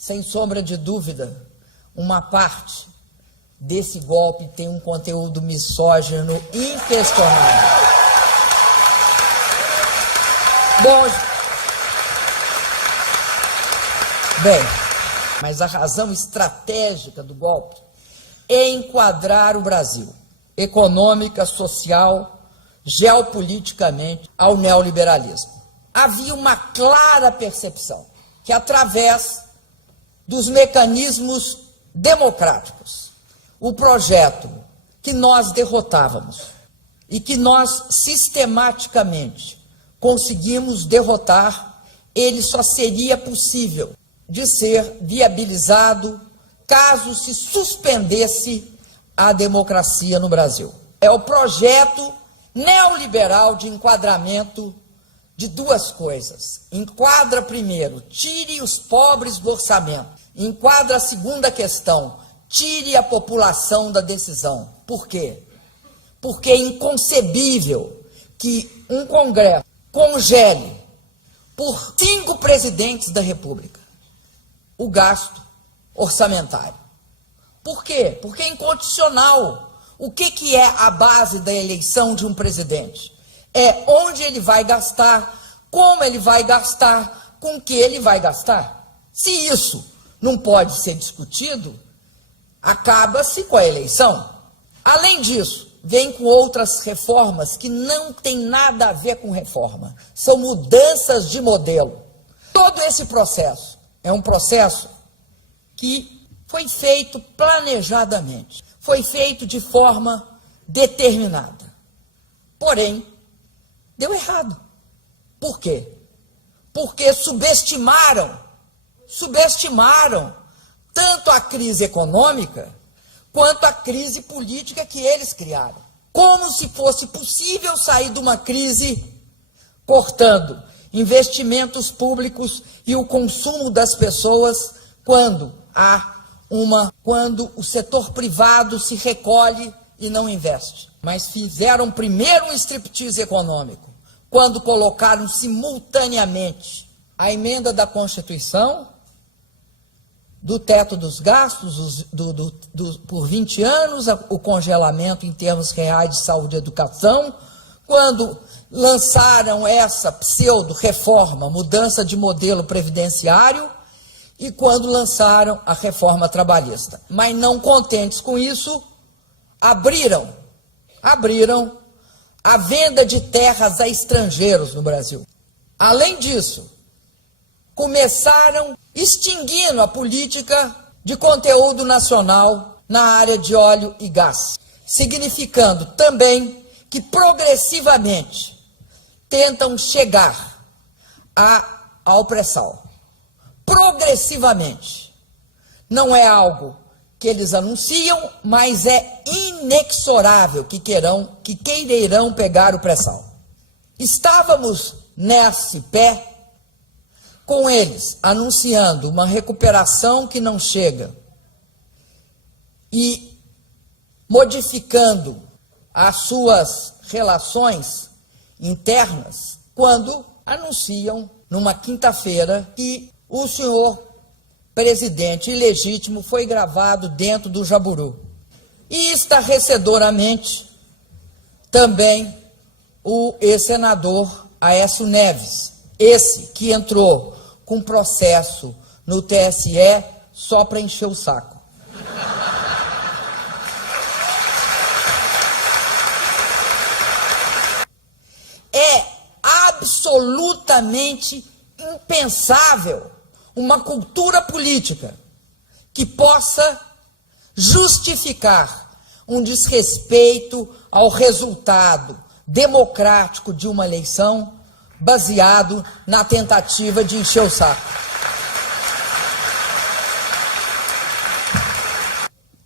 Sem sombra de dúvida, uma parte desse golpe tem um conteúdo misógino inquestionável. Bem, mas a razão estratégica do golpe é enquadrar o Brasil, econômica, social, geopoliticamente, ao neoliberalismo. Havia uma clara percepção que, através dos mecanismos democráticos, o projeto que nós derrotávamos e que nós sistematicamente conseguimos derrotar, ele só seria possível de ser viabilizado caso se suspendesse a democracia no Brasil. É o projeto neoliberal de enquadramento de duas coisas. Enquadra primeiro, tire os pobres do orçamento. Enquadra a segunda questão, tire a população da decisão. Por quê? Porque é inconcebível que um Congresso congele por 5 presidentes da República o gasto orçamentário. Por quê? Porque é incondicional. O que é a base da eleição de um presidente? É onde ele vai gastar, como ele vai gastar, com que ele vai gastar. Se isso não pode ser discutido, acaba-se com a eleição. Além disso, vem com outras reformas que não tem nada a ver com reforma. São mudanças de modelo. Todo esse processo é um processo que foi feito planejadamente, foi feito de forma determinada. Porém, deu errado. Por quê? Porque subestimaram tanto a crise econômica quanto a crise política que eles criaram. Como se fosse possível sair de uma crise cortando investimentos públicos e o consumo das pessoas quando o setor privado se recolhe e não investe. Mas fizeram primeiro um striptease econômico, quando colocaram simultaneamente a emenda da Constituição, do teto dos gastos por 20 anos, o congelamento em termos reais de saúde e educação, quando lançaram essa pseudo-reforma, mudança de modelo previdenciário, e quando lançaram a reforma trabalhista. Mas não contentes com isso, abriram a venda de terras a estrangeiros no Brasil. Além disso, começaram extinguindo a política de conteúdo nacional na área de óleo e gás, significando também que progressivamente tentam chegar ao pré-sal. Progressivamente. Não é algo que eles anunciam, mas é inexorável que queirão pegar o pré-sal. Estávamos nesse pé com eles anunciando uma recuperação que não chega e modificando as suas relações internas, quando anunciam numa quinta-feira que o senhor presidente ilegítimo foi gravado dentro do Jaburu. E estarrecedoramente também o ex-senador Aécio Neves, esse que entrou com processo no TSE só para encher o saco. É absolutamente impensável uma cultura política que possa justificar um desrespeito ao resultado democrático de uma eleição baseado na tentativa de encher o saco.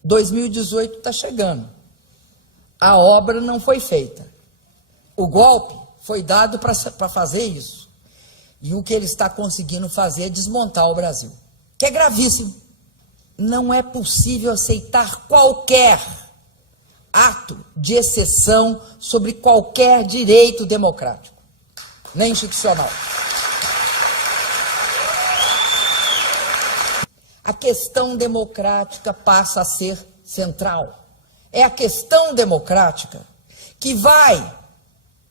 2018 está chegando. A obra não foi feita. O golpe foi dado para fazer isso. E o que ele está conseguindo fazer é desmontar o Brasil, que é gravíssimo. Não é possível aceitar qualquer ato de exceção sobre qualquer direito democrático, nem institucional. a questão democrática passa a ser central. É a questão democrática que vai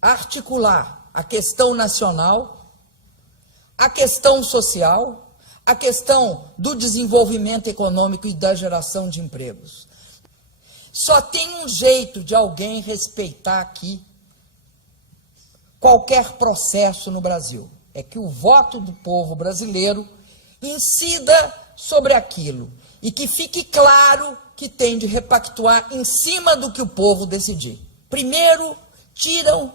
articular a questão nacional, a questão social, a questão do desenvolvimento econômico e da geração de empregos. Só tem um jeito de alguém respeitar aqui qualquer processo no Brasil. É que o voto do povo brasileiro incida sobre aquilo e que fique claro que tem de repactuar em cima do que o povo decidir. Primeiro, tiram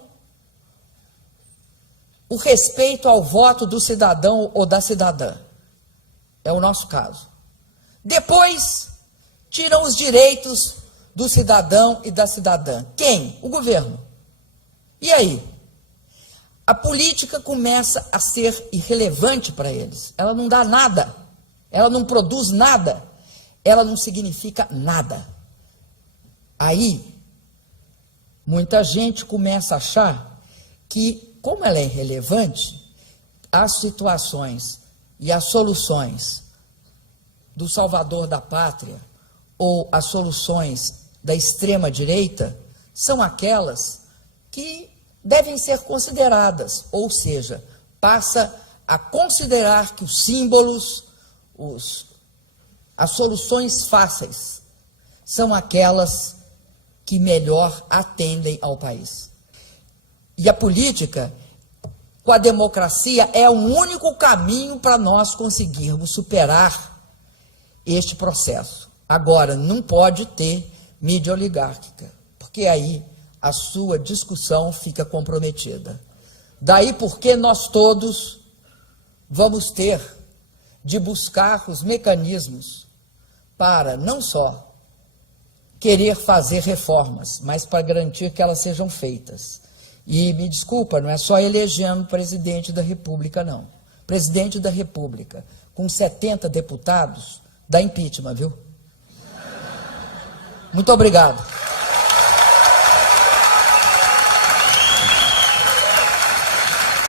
o respeito ao voto do cidadão ou da cidadã. É o nosso caso. Depois, tiram os direitos do cidadão e da cidadã. Quem? O governo. E aí? A política começa a ser irrelevante para eles. Ela não dá nada. Ela não produz nada. Ela não significa nada. Aí, muita gente começa a achar que, como ela é irrelevante, as situações e as soluções do salvador da pátria ou as soluções da extrema-direita são aquelas que devem ser consideradas, ou seja, passa a considerar que os símbolos, as soluções fáceis, são aquelas que melhor atendem ao país. E a política, com a democracia, é o único caminho para nós conseguirmos superar este processo. Agora, não pode ter mídia oligárquica, porque aí a sua discussão fica comprometida. Daí porque nós todos vamos ter de buscar os mecanismos para não só querer fazer reformas, mas para garantir que elas sejam feitas. E me desculpa, não é só elegendo presidente da República, não. Presidente da República, com 70 deputados, dá impeachment, viu? Muito obrigado.